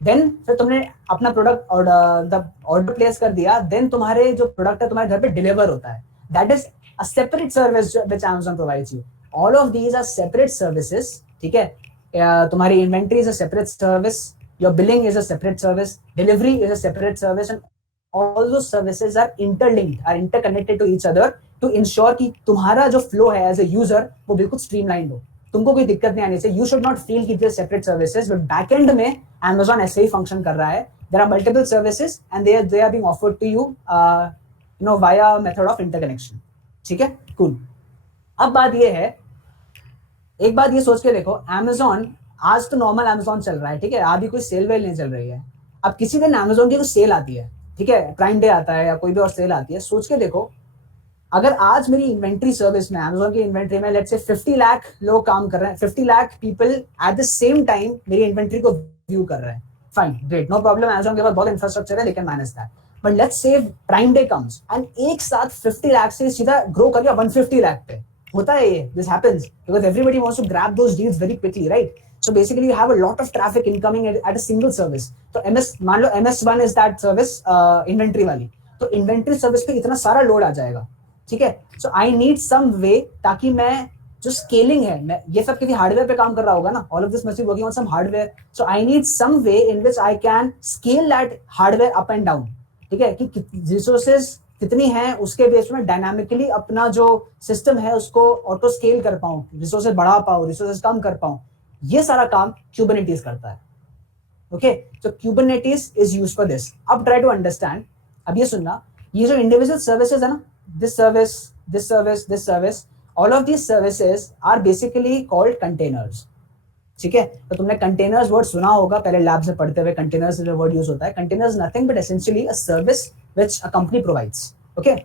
Then फिर तुमने अपना प्रोडक्ट ऑर्डर प्लेस कर दिया, देन तुम्हारे जो प्रोडक्ट है तुम्हारे घर पे डिलीवर होता है. That is a separate service which Amazon provides you. All of these are separate services. ठीक है. तुम्हारी inventory is a separate service, your billing is a separate service, delivery is a separate service and all those services are interlinked, are interconnected to each other to ensure कि तुम्हारा जो flow है as a user वो बिल्कुल streamlined हो. तुमको कोई दिक्कत नहीं आनी चाहिए. You should not feel कि these separate services, but backend में Amazon ऐसे ही function कर रहा है. There are multiple services and they are being offered to you, via method of interconnection. ठीक है. Cool. अब बात ये है, एक बात ये सोच के देखो, Amazon आज तो नॉर्मल Amazon चल रहा है. ठीक है. अभी कोई सेल वेल नहीं चल रही है. अब किसी दिन Amazon की कोई सेल आती है, ठीक है, प्राइम डे आता है या कोई भी और सेल आती है. सोच के देखो, अगर आज मेरी इन्वेंट्री सर्विस में Amazon की इन्वेंट्री में लेट्स से 50 लाख लोग काम कर रहे हैं, 50 lakh people at the same time मेरी इन्वेंट्री को व्यू कर रहे हैं. Fine, great, no problem. Amazon के पास बहुत इंफ्रास्ट्रक्चर है, they can manage that. But let's say prime day comes and एक साथ 50 लाख से सीधा ग्रो कर गया 150 लाख पे. होता है ये, this happens because everybody wants to grab those deals very quickly, right. So basically you have a lot of traffic incoming at a single service. तो मान लो MS1 is that service, inventory वाली. तो inventory service पे इतना सारा load आ जाएगा. ठीक है. So I need some way ताकि मैं जो scaling है, मैं ये सब किसी हार्डवेयर पे काम कर रहा होगा ना. All of this must be working on some hardware. So I need some way in which I can scale that hardware up and down. ठीक है. कि resources कितनी हैं उसके बेस में डायनामिकली अपना जो सिस्टम है उसको ऑटो स्केल कर पाऊं, रिसोर्सेज बढ़ा पाऊं, रिसोर्सेज कम कर पाऊं. ये सारा काम Kubernetes करता है. ओके. So Kubernetes is used for this. अब ट्राई टू अंडरस्टैंड. अब ये सुनना, ये जो इंडिविजुअल सर्विसेज है ना, this service, this service, this service, all of these services are basically called containers. ठीक है. तो तुमने कंटेनर्स वर्ड सुना होगा पहले लैब्स में पढ़ते हुए. कंटेनर्स जो वर्ड यूज होता है, containers nothing but essentially a service which a company provides. Okay.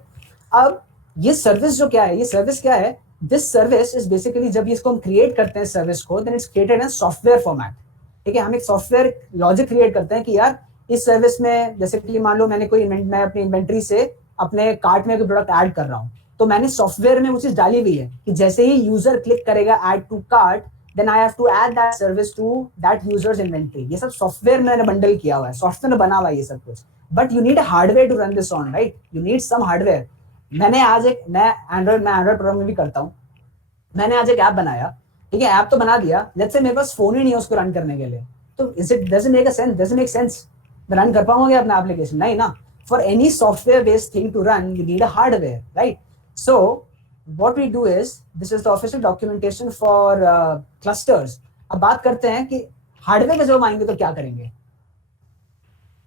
अब ये सर्विस जो क्या है, ये सर्विस क्या है, दिस सर्विस इज बेसिकली जब इसको हम क्रिएट करते हैं सर्विस को, then it's created in software format. ठीक है. हम एक सॉफ्टवेयर लॉजिक क्रिएट करते हैं कि यार इस सर्विस में जैसे कि मान लो मैं अपनी इन्वेंट्री से अपने कार्ट में कोई प्रोडक्ट ऐड कर रहा हूं, तो मैंने सॉफ्टवेयर में वो चीज डाली हुई है कि जैसे ही यूजर क्लिक करेगा add to cart, then I have to add that service to that user's inventory. ये सब सॉफ्टवेयर में मैंने बंडल किया हुआ है, सॉफ्टवेयर में बना हुआ है ये सब कुछ. But you need hardware to run this on, right. You need some hardware. मैं एंड्रॉइड प्रोग्राम में भी करता हूँ. मैंने आज एक ऐप बनाया. ठीक है. ऐप तो बना दिया, लेट्स से मेरे पास फोन ही नहीं है उसको रन करने के लिए. तो डजंट मेक सेंस. मैं रन कर पाऊंगा अपना एप्लीकेशन? नहीं ना. For any software based thing to run you need a hardware, right. So what we do is, this is the official documentation for clusters. अब बात करते हैं कि हार्डवेयर में जब आएंगे तो क्या करेंगे.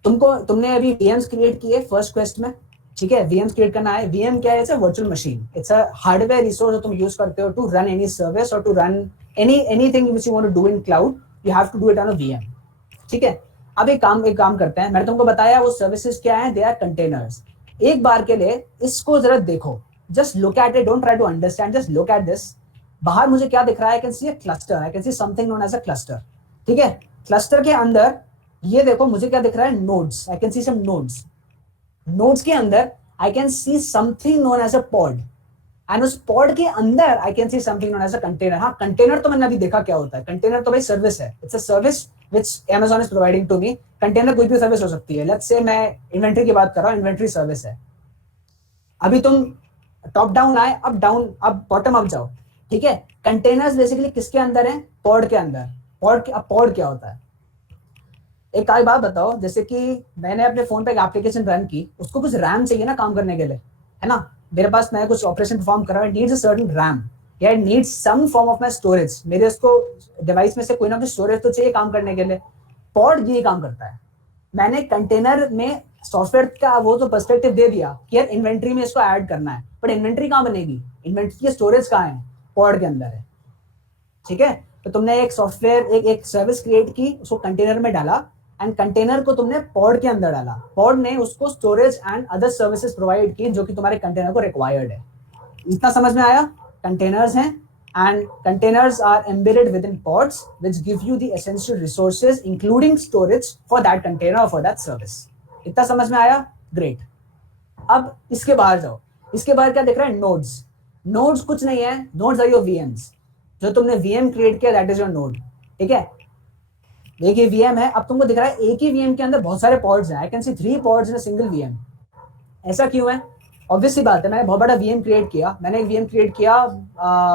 तुमने अभी VMs क्रिएट किए फर्स्ट क्वेस्ट में. ठीक है. VMs क्रिएट करना है. VM क्या है? It's a virtual machine. It's a hardware resource जो तुम यूज करते हो टू रन एनी सर्विस और to run anything which you want to do in cloud. You have to do it on a VM. ठीक है. अब एक काम करते हैं. मैंने तुमको बताया वो सर्विसेज क्या है, दे आर कंटेनर्स. एक बार के लिए इसको जरा देखो, just look at it, don't try to understand, just look at this. बाहर मुझे क्या दिख रहा है? I can see a cluster, I can see something known as a cluster. ठीक है. क्लस्टर के अंदर ये देखो मुझे क्या दिख रहा है? Nodes. I can see some nodes. Nodes के अंदर I can see something known as a pod, and उस पॉड के अंदर I can see something known as a container. हाँ, कंटेनर तो मैंने अभी देखा क्या होता है. कंटेनर तो भाई सर्विस है. It's a service which Amazon is providing to me. Container कोई भी सर्विस हो सकती है. लेट्स से मैं इन्वेंट्री की बात कर रहा हूँ, इन्वेंट्री सर्विस है. अभी तुम टॉप डाउन आए, अप डाउन, अब बॉटम अप जाओ, ठीक है। कंटेनर्स बेसिकली किसके अंदर है? पॉड के अंदर। पॉड क्या होता है? एक आधी बात बताओ, जैसे कि मैंने अपने फोन पे एक एप्लीकेशन रन की, उसको कुछ रैम चाहिए ना काम करने के लिए, है ना। मेरे पास मैं कुछ ऑपरेशन परफॉर्म कर रहा हूँ, नीड्स अ सर्टेन रैम या it needs some form of my storage, मेरे उसको डिवाइस में से कोई ना कोई स्टोरेज तो चाहिए काम करने के लिए। पॉड ये काम करता है। मैंने कंटेनर में सॉफ्टवेयर का वो तो पर्सपेक्टिव दे दिया कि यार इन्वेंट्री में इसको ऐड करना है, बट इन्वेंट्री कहाँ बनेगी? इन्वेंट्री की स्टोरेज कहाँ है? पॉड के अंदर है, ठीक है। तो तुमने एक सॉफ्टवेयर, एक सर्विस क्रिएट की, उसको कंटेनर में डाला, एंड कंटेनर को तुमने पॉड के अंदर डाला, पॉड ने उसको storage and other services provide की जो कि तुम्हारे कंटेनर को रिक्वायर्ड है। इतना समझ में आया? कंटेनर्स हैं, and containers are embedded within pods which give you the essential resources including storage for that container और फॉर दैट सर्विस। इतना समझ में आया? ग्रेट। अब इसके बाहर जाओ। इसके बाहर क्या दिख रहा है? नोड्स। नोड्स कुछ नहीं है, नोड्स आर योर वीएम्स। जो तुमने वीएम क्रिएट किया दैट इज योर नोड, ठीक है। एक ही वीएम है, अब तुमको दिख रहा है एक ही वीएम के अंदर बहुत सारे पॉड्स हैं। आई can C 3 pods in a single VM. ऐसा क्यों है? ऑब्वियसली बात है, मैंने बहुत बड़ा वीएम क्रिएट किया, मैंने एक वीएम क्रिएट किया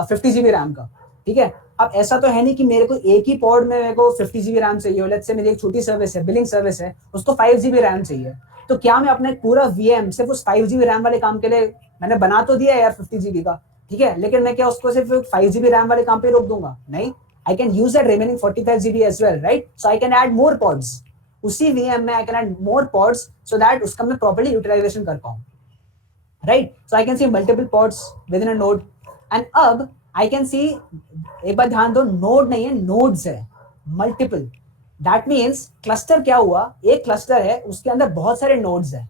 50 GB रैम का, ठीक है। अब ऐसा तो है नहीं कि मेरे को एक ही पॉड में मेरे को 50 GB रैम चाहिए, लेट्स से मेरी एक छोटी सर्विस है, बिलिंग सर्विस है, उसको 5 GB रैम चाहिए। तो क्या मैं अपने पूरा वीएम सिर्फ उस 5 GB रैम वाले काम के लिए, मैंने बना तो दिया यार 50 GB का, ठीक है, लेकिन मैं क्या उसको सिर्फ 5 GB रैम वाले काम पे रोक दूंगा? नहीं, I can use that remaining 45 GB as well, right. So I can add more pods उसी वीएम में, I can add more pods so that उसका मैं प्रॉपर्ली यूटिलाइजेशन कर पाऊं, right. So I can see multiple pods within a node. And अब I can सी, एक बार ध्यान दो, नोड नहीं है, नोड्स है, मल्टीपल। दैट मीन्स क्लस्टर क्या हुआ? एक क्लस्टर है, उसके अंदर बहुत सारे नोड्स है।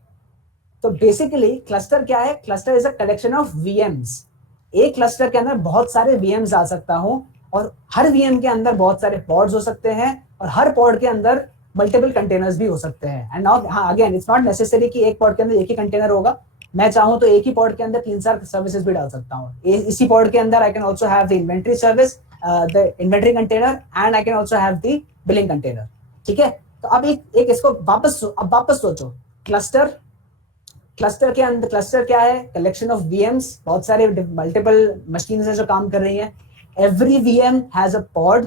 तो बेसिकली क्लस्टर क्या है? Cluster is a collection of VMs. एक क्लस्टर के अंदर बहुत सारे वीएम्स आ सकता हूं, और हर वीएम के अंदर बहुत सारे पॉड्स हो सकते हैं, और हर पॉड के अंदर मल्टीपल कंटेनर्स भी हो सकते हैं। एंड नाउ हाँ, अगेन इट्स नॉट नेसेसरी कि एक पॉड के अंदर एक ही कंटेनर होगा। मैं चाहूं तो एक ही पॉड के अंदर 3-4 सर्विसेज भी डाल सकता हूँ। इसी पॉड के अंदर I can also have the inventory service, the inventory container, and I can also have the billing container, ठीक है। तो अब एक इसको वापस सोचो। क्लस्टर, क्लस्टर के अंदर, क्लस्टर क्या है? कलेक्शन ऑफ वीएम्स, बहुत सारे मल्टीपल मशीन्स हैं जो काम कर रही हैं। Every VM has a pod,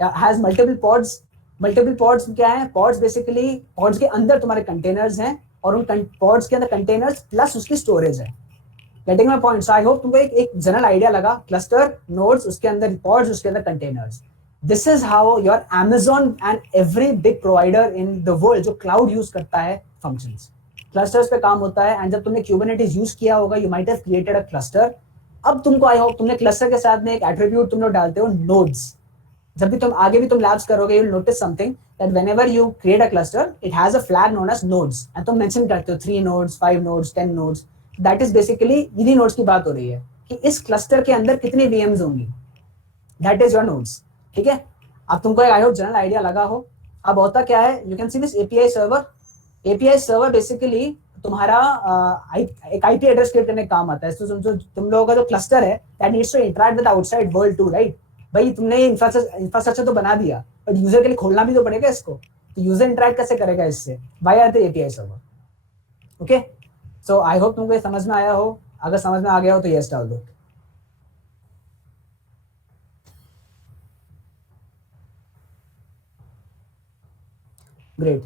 has multiple pods. Multiple pods क्या है? पॉड्स बेसिकली, पॉड्स के अंदर तुम्हारे कंटेनर्स हैं, और उन पॉड्स के अंदर कंटेनर्स प्लस उसकी स्टोरेज है। Getting my point? I hope तुमको एक जनरल आइडिया लगा। क्लस्टर, नोड्स, उसके अंदर पॉड्स, उसके अंदर containers. This is how your Amazon and every big provider in the world जो क्लाउड यूज करता है फंक्शंस, क्लस्टर्स पे काम होता है। एंड जब तुमने क्यूबरनेटिस यूज किया होगा, you might have created a cluster. अब तुमको आई होप तुमने क्लस्टर के साथ में एक एट्रीब्यूट तुम लोग डालते हो, नोड्स। जब भी तुम आगे भी तुम लैब्स करोगे, you will notice something that whenever you create a cluster, it has a flag known as nodes, and तुम मेंशन करते हो 3 nodes, 5 nodes, 10 nodes. That is basically इन्हीं नोड्स की बात हो रही है कि इस क्लस्टर के अंदर कितनी वीएम्स होंगी, दैट इज योर नोड्स, ठीक है। अब तुमको आई होप जनरल आइडिया लगा हो। अब होता क्या है? You can see this API server. API server basically तुम्हारा एक आईपी एड्रेस क्रिएट करने का काम आता है। तो तुम लोगों का जो क्लस्टर है, that needs to interact with outside world too, right. भाई तुमने ये इंफ्रास्ट्रक्चर तो बना दिया, बट यूजर के लिए खोलना भी तो पड़ेगा इसको। तो यूजर इंटरैक्ट कैसे करेगा इससे? Via the API server, okay. So I hope तुमको ये समझ में आया हो। अगर समझ में आ गया हो तो यस डाल दो। Great,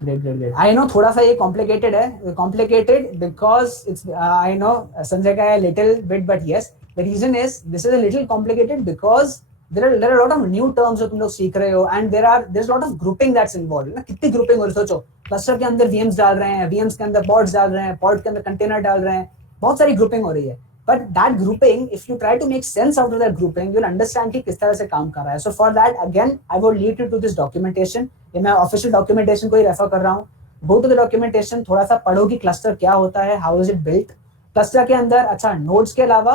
great, great, great. I know थोड़ा सा ये कॉम्प्लिकेटेड है, complicated because it's, I know Sanjay का है little bit, but yes the reason is this is a little complicated because there are lot of new terms जो तुम लोग सीख रहे हो, and there is lot of grouping that's involve ना। कितनी ग्रुपिंग हो रही है? सोचो, क्लस्टर के अंदर वीएम्स डाल रहे हैं, वीएम्स के अंदर पॉड्स डाल रहे हैं, पॉड के अंदर कंटेनर डाल रहे हैं, बहुत सारी ग्रुपिंग हो रही है। But that grouping, if you try to make sense out of that grouping, you'll understand कि किस तरह से काम कर रहा है. So for that, again, I will lead you to this documentation. ये मैं official documentation को ही रेफर कर रहा हूँ. Go to the documentation, थोड़ा सा पढ़ो कि cluster क्या होता है, how is it built. Cluster के अंदर अच्छा nodes के अलावा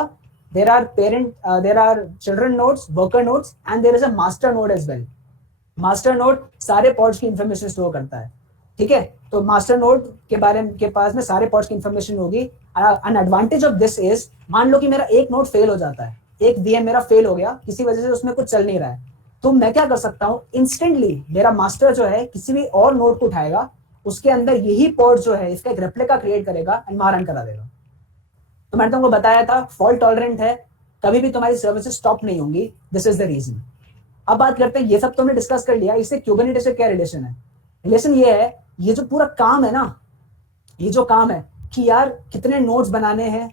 there are there are children nodes, worker nodes, and there is a master node as well. Master node सारे पॉड्स की इंफॉर्मेशन स्टोर करता है, ठीक है। तो मास्टर नोड के बारे में के पास में सारे पॉड्स की इंफॉर्मेशन होगी। An advantage of this is, मान लो कि मेरा एक नोड फेल हो जाता है, एक वीएम मेरा फेल हो गया, किसी वजह से उसमें कुछ चल नहीं रहा है, तो मैं क्या कर सकता हूँ? इंस्टेंटली मेरा मास्टर जो है किसी भी और नोड को उठाएगा, उसके अंदर यही पॉड जो है इसका एक रेप्लिका क्रिएट करेगा एंड वहां रन करा देगा। तो मैंने तुमको बताया था फॉल्ट टॉलरेंट है, कभी भी तुम्हारी सर्विसेज स्टॉप नहीं होंगी, दिस इज द रीजन। अब बात करते हैं, ये सब तो हमने डिस्कस कर लिया, इससे क्यूबरनेटिस से क्या रिलेशन है। रिलेशन ये है, ये जो पूरा काम है ना, ये जो काम है कि यार कितने नोड्स बनाने हैं,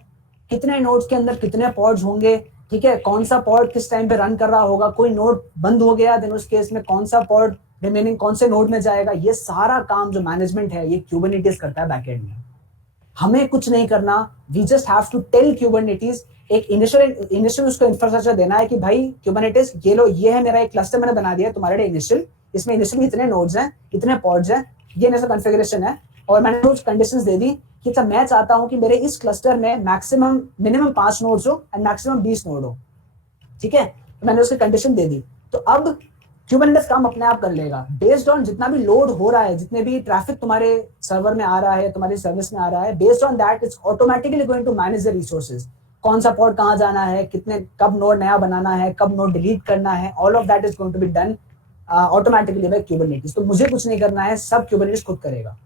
कितने नोड्स के अंदर कितने पॉड्स होंगे, ठीक है, कौन सा पॉड किस टाइम पे रन कर रहा होगा, कोई नोड बंद हो गया देन उस केस में कौन सा पॉड रिमेनिंग कौन से नोड में जाएगा, ये सारा काम जो मैनेजमेंट है ये क्यूबरनेटिस करता है बैकएंड में। हमें कुछ नहीं करना, we just have to tell Kubernetes, एक इनिशियल उसको इंफ्रास्ट्रक्चर देना है कि भाई क्यूबरनेटिस ये लो, ये है मेरा एक क्लस्टर मैंने बना दिया तुम्हारे लिए इनिशियल, इसमें इनिशियल इतने नोड्स हैं, इतने पॉड्स हैं, ये इनिशियल कॉन्फ़िगरेशन है, और मैंने कुछ कंडीशंस दे दी कि अच्छा मैं चाहता हूं कि मेरे इस क्लस्टर में मैक्सिमम मिनिमम 5 नोड्स हो एंड मैक्सिमम 20 नोड हो, ठीक है, तो मैंने उसकी कंडीशन दे दी। तो अब क्यूबरनेटिस काम अपने आप कर लेगा बेस्ड ऑन जितना भी लोड हो रहा है, जितने भी ट्रैफिक तुम्हारे सर्वर में आ रहा है, तुम्हारी सर्विस में आ रहा है, based on that it's automatically going to manage the resources, कौन सा पॉड कहाँ जाना है, कितने कब नोड नया बनाना है, कब नोड डिलीट करना है, all of that is going to be done automatically by Kubernetes. तो मुझे कुछ नहीं करना है, सब क्यूबरनेटिस खुद करेगा।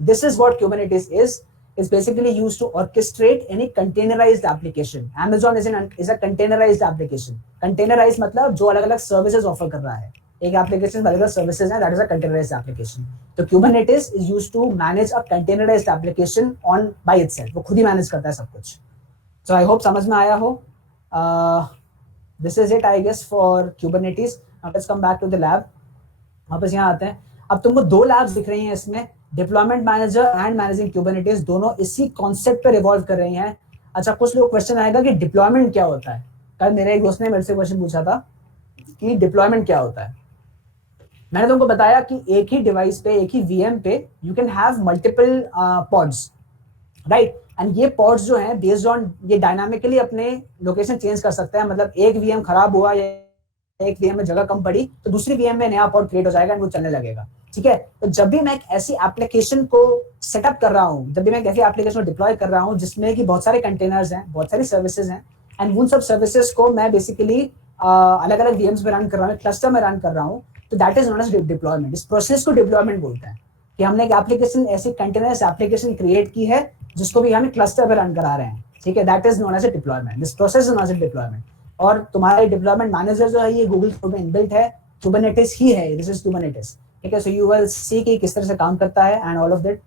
This is what Kubernetes is. It's basically used to orchestrate any containerized application. Amazon is a containerized application. Containerized मतलब जो अलग अलग services offer कर रहा है, एक application में अलग अलग services हैं, that is a containerized application. तो Kubernetes is used to manage a containerized application on by itself. वो खुद ही manage करता है सब कुछ। So I hope समझ में आया हो। This is it I guess for Kubernetes. Now let's come back to the lab. वापस यहाँ आते हैं। अब तुमको 2 लैब्स दिख रही हैं इसमें, deployment manager and managing Kubernetes, दोनों इसी कॉन्सेप्ट पे रिवॉल्व कर रही हैं। अच्छा, कुछ लोग क्वेश्चन आएगा कि डिप्लॉयमेंट क्या होता है। कल मेरे एक दोस्त ने मेरे से क्वेश्चन पूछा था कि डिप्लॉयमेंट क्या होता है। मैंने तुमको बताया कि एक ही डिवाइस पे, एक ही वीएम पे you can have multiple pods, right, and ये पॉड्स जो हैं बेस्ड ऑन ये डायनामिकली अपने लोकेशन चेंज कर सकते हैं। मतलब एक वीएम खराब हुआ या एक वीएम में जगह कम पड़ी तो दूसरी वीएम में नया पॉड क्रिएट हो जाएगा एंड वो चलने लगेगा, ठीक है। तो जब भी मैं एक ऐसी एप्लीकेशन को सेटअप कर रहा हूँ, जब भी मैं एक ऐसी एप्लीकेशन को डिप्लॉय कर रहा हूँ जिसमें कि बहुत सारे कंटेनर्स हैं, बहुत सारी सर्विसेज हैं, एंड उन सब सर्विसेज को मैं बेसिकली अलग अलग वीएम्स में रन कर रहा हूँ, क्लस्टर में रन कर रहा हूँ, तो that is known as deployment. इस प्रोसेस को डिप्लॉयमेंट बोलते हैं कि हमने एक एप्लीकेशन, ऐसी कंटेनर्स एप्लीकेशन क्रिएट की है जिसको भी हमें क्लस्टर पे रन करा रहे हैं, ठीक है, that is known as a deployment. This process is known as a deployment. और तुम्हारा डिप्लॉयमेंट मैनेजर जो है ये गूगल क्लाउड में इनबिल्ट है, कुबरनेटिस ही है, दिस इज कुबरनेटिस, ठीक है। सो यू विल सी कि किस तरह से काम करता है एंड ऑल ऑफ दैट।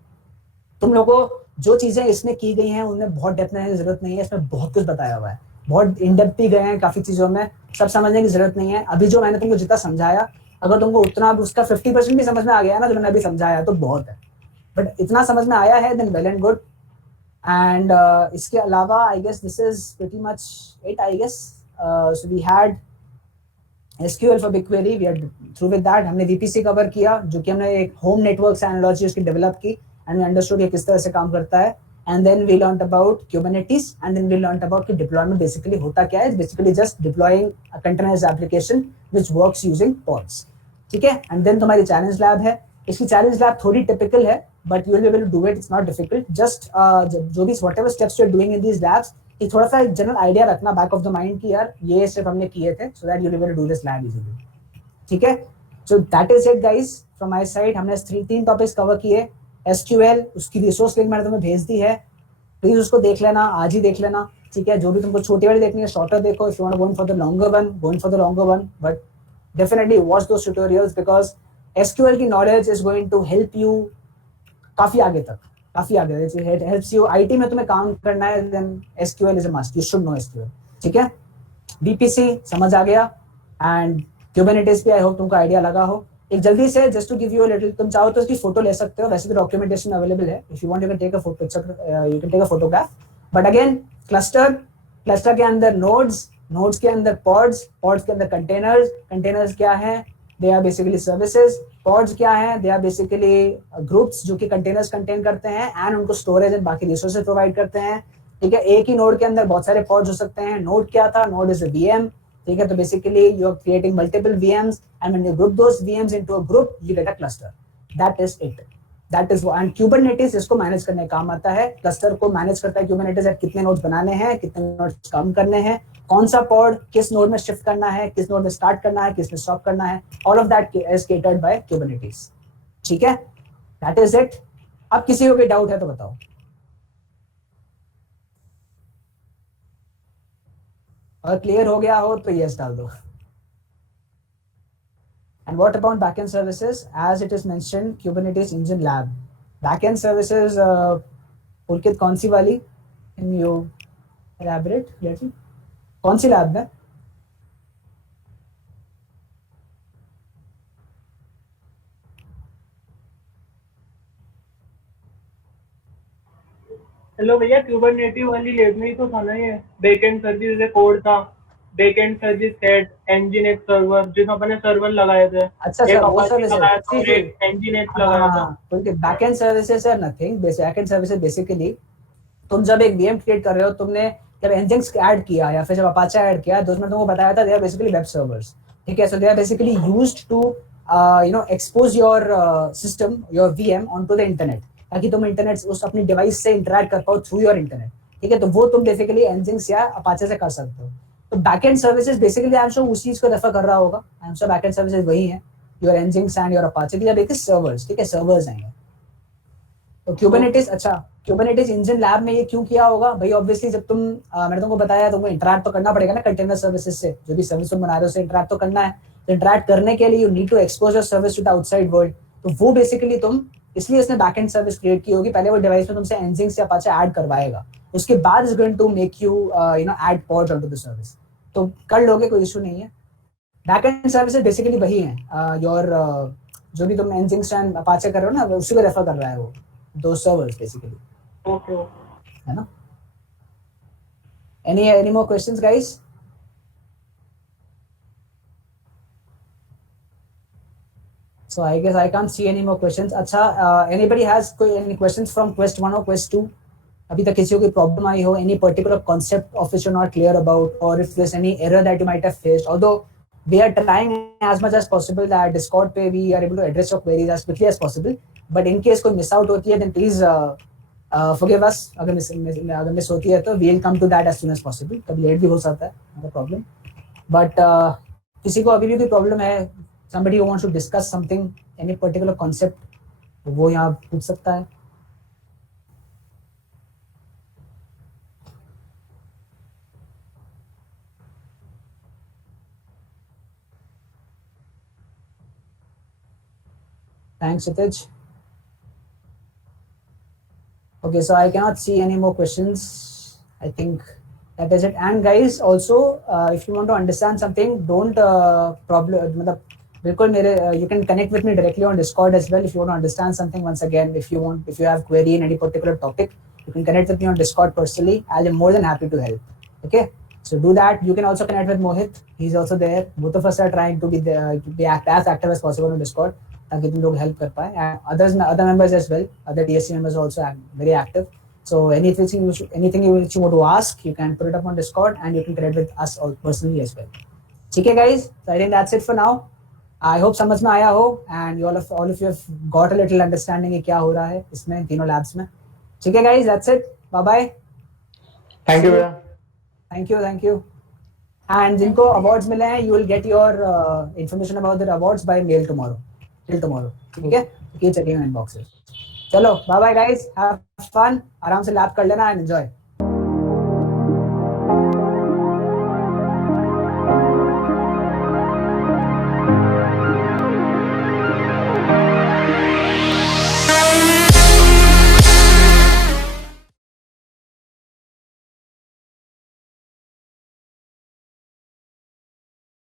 तुम लोगों को जो चीजें इसमें की गई हैं उनमें बहुत डेप्थ में जरूरत नहीं है, इसमें बहुत कुछ बताया हुआ है, बहुत इन डेप्थ भी गए हैं काफी चीजों में, सब समझने की जरूरत नहीं है। अभी जो मैंने तुमको जितना समझाया, अगर तुमको उतना उसका 50% भी समझ में आ गया ना जो मैंने अभी समझाया तो बहुत है, बट इतना समझ में आया है then well and good. And इसके अलावा I guess this is pretty much it I guess. So we had SQL for BigQuery, we are through with that। हमने VPC कवर किया जो कि हमने एक होम नेटवर्क एनालॉजी उसकी डेवलप की एंड वी अंडरस्टूड ये किस तरह से काम करता है। And then we learned about Kubernetes and then we learned about कि डिप्लॉयमेंट बेसिकली होता क्या है, basically just deploying a containerised application which works using pods, ठीक है। एंड देन तुम्हारी चैलेंज लैब है, इसकी चैलेंज लैब थोड़ी टिपिकल है but you will be able to do it, it's not difficult. Just जो भी whatever steps you are doing in these labs, ये थोड़ा सा एक जनरल आइडिया रखना बैक ऑफ द माइंड कि यार ये स्टेप हमने किए थे, so that you will be able to do this lab easily, ठीक है। So that is it guys from my side. हमने 3 टॉपिक्स कवर किए। SQL उसकी रिसोर्स लिंक मैंने तुम्हें भेज दी है, प्लीज उसको देख लेना, आज ही देख लेना, ठीक है। जो भी तुमको छोटी वाली देखनी है शॉर्टर देखो, if you want to go for the longer one, go in for the longer one, but definitely watch those tutorials because SQL की knowledge is going to help you काफी आगे तक, काफी आगे। इट हेल्प्स यू IT में तुम्हें काम करना है then SQL is a must, you should know SQL, ठीक है। VPC समझ आ गया एंड Kubernetes पे आई होप तुमको आइडिया लगा हो। एक जल्दी से just to give you a little, तुम चाहो तो इसकी फोटो ले सकते हो, वैसे तो डॉक्यूमेंटेशन अवेलेबल है, if you want you can take a photo, you can take a photograph, but again cluster के अंदर नोड्स के अंदर पॉड्स के अंदर कंटेनर्स क्या है, they are basically services. Pods क्या है, दे आर बेसिकली ग्रुप्स जो कि कंटेनर्स कंटेन करते हैं एंड उनको स्टोरेज एंड बाकी रिसोर्सेज प्रोवाइड करते हैं, ठीक है। एक ही नोड के अंदर बहुत सारे पॉड्स हो सकते हैं। नोड क्या था, नोड इज अ VM, ठीक है। तो basically you are creating multiple VMs and when you group those VMs into a group you get a cluster, that is it, that is and Kubernetes इसको मैनेज करने का काम आता है, क्लस्टर को मैनेज करता है Kubernetes, कितने नोड्स बनाने हैं, कितने नोड्स कम करने हैं, कौन सा पॉड किस नोड में शिफ्ट करना है, किस नोड में स्टार्ट करना है, किस में स्टॉप करना है, all of that is catered by Kubernetes, ठीक है। दैट इज इट। अब किसी को कोई डाउट है तो बताओ। अगर क्लियर हो गया हो तो यस डाल दो. And what about backend services? As it is mentioned, Kubernetes Engine Lab. Backend services, पुलकित कौन सी वाली? Can you elaborate? कौन सी लैब में? हेलो भैया, क्यूबरनेटिव वाली लैब में ही तो था ना ये. बैकएंड सर्विस से कोड था, बैकएंड सर्विस सेट, एनजीनेट सर्वर, जिसमें अपने सर्वर लगाए थे. अच्छा एक वो अपाचे सर्विसेज. लगाया था सी और सी. एक एनजीनेट लगाया था. क्योंकि बैकएंड सर्विसेज है नथिंग. बैकएंड सर्विसेज बेसिकली तुम जब एक वीएम क्रिएट कर रहे हो, तुमने जब एनजिंक्स ऐड किया या फिर जब अपाचे ऐड किया, तो उसमें तुमको बताया था they are basically web servers. ठीक है. So they are basically used to expose your system, your VM on to the internet, ताकि तुम इंटरनेट उस अपनी डिवाइस से इंटरैक्ट कर पाओ थ्रू योर इंटरनेट. ठीक है. तो वो तुम बेसिकली एनजिंक्स या अपाचे से कर सकते हो. तो backend services basically I am sure उस चीज को रेफर कर रहा होगा. I am sure backend services वही है. Your Nginx and your Apache, these are basically servers. ठीक है. सर्वर्स हैं. तो क्यूबरनेटिस. अच्छा, क्यूबरनेटिस इंजन लैब में ये क्यों किया होगा भाई? ऑब्वियसली जब मैंने तुमको बताया, तुमको इंटरैक्ट तो करना पड़ेगा ना कंटेनर सर्विसेज से. जो भी सर्विस तुम बना रहे हो उससे इंटरैक्ट तो करना है. तो इंटरैक्ट करने के लिए you need to expose your service to the outside world. तो वो बेसिकली तुम, इसलिए उसने बैकएंड सर्विस क्रिएट की होगी. पहले वो डिवाइस में तुमसे एनजिंक्स या अपाचे ऐड करवाएगा, उसके बाद is going to make you add pod onto the service. तो कर लोगे, कोई इशू नहीं है. बैकएंड सर्विसेज बेसिकली वही है. योर जो भी तुम एनजिंक्स एंड अपाचे कर रहे हो ना, उसी को रेफर कर रहा है वो. Those servers basically. Okay. है ना? Any more questions, guys? So I guess I can't see any more questions. अच्छा, anybody has any questions from quest 1 or quest 2? अभी तक किसी को कोई problem आई हो, any particular concept of which you're not clear about, or if there's any error that you might have faced? Although we are trying as much as possible that Discord पे we are able to address your queries as quickly as possible. But in case कोई miss out होती है, then please forgive us. अगर miss होती है तो we'll come to that as soon as possible. कभी late भी हो सकता है, no problem. But किसी को अभी भी कोई problem है, somebody who wants to discuss something, any particular concept, वो यहाँ पूछ सकता है. Thanks, Sitij. Okay, so I cannot see any more questions. I think that is it. And guys, also, if you want to understand something, don't बिल्कुल मेरे you can connect with me directly on Discord as well if you want to understand something. Once again, if you have query in any particular topic, you can connect with me on Discord personally. I'll be more than happy to help. Okay, so do that. You can also connect with Mohit. He's also there. Both of us are trying to be there, to be as active as possible on Discord, ताकि तुम लोग help कर पाए. And other members as well, other DSC members are also very active. So anything you want to ask, you can put it up on Discord, and you can connect with us all personally as well. ठीक है guys, so I think that's it for now. I hope समझ में आया हो, and all of you have got a little understanding कि क्या हो रहा है इसमें तीनों labs में. ठीक है guys, that's it. Bye bye. Thank you भैया. Thank you. And जिनको awards मिले हैं, you will get your information about the awards by mail tomorrow. Till tomorrow. ठीक है? Keep checking your inboxes. चलो, bye bye guys. Have fun. आराम से lab कर लेना and enjoy.